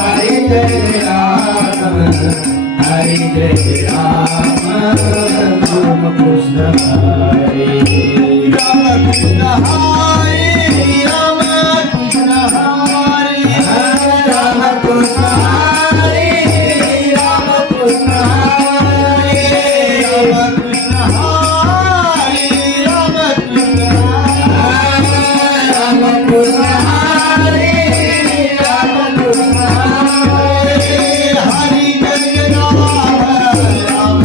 Hare Jai Ram Hare Jai Ram Ram Krishna Hare Ram Krishna Hare Ram Krishna Hare Ram Krishna Hare Ram Krishna Hare Ram Krishna Hare Ram Krishna Hare Ram Krishna Hare Ram Krishna Hare Hari Jai Ram Ram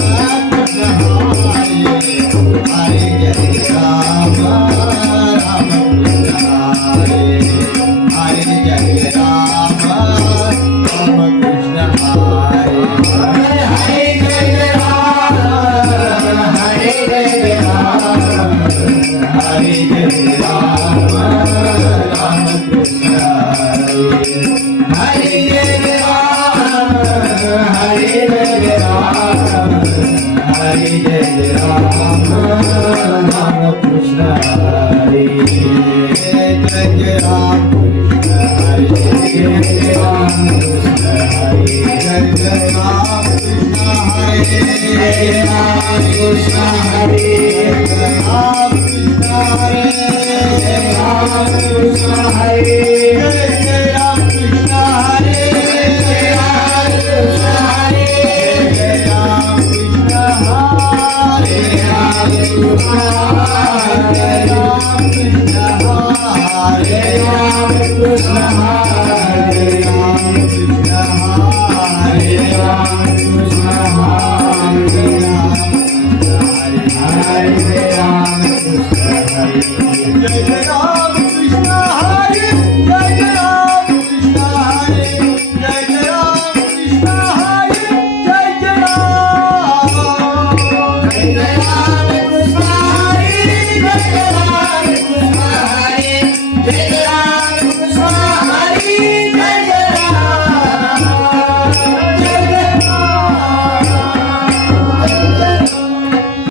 Krishna Hare Hari Jai Ram Ram Krishna Hare Hari Jai Ram Ram Krishna Hare Hari Jai Ram Hari Jai Ram Hari Jai Ram Ram Krishna Hare Hari Jai Ram Hari Jai Ram Hari Jai Ram Ram Krishna Hare Jai Ram Krishna Hare Jai Ram Krishna Hare Jai Ram Krishna Hare Jai Ram Krishna Hare Jai Ram Krishna Hare Jai Ram Krishna Hare Jai Ram Krishna Hare Jai Ram Krishna Hare Jai Ram Krishna Hare Ram Krishna Hare Ram Krishna Hare Ram Krishna Hare Ram Krishna Hare Ram Krishna Hare Ram Hare Hare Ram Krishna Hare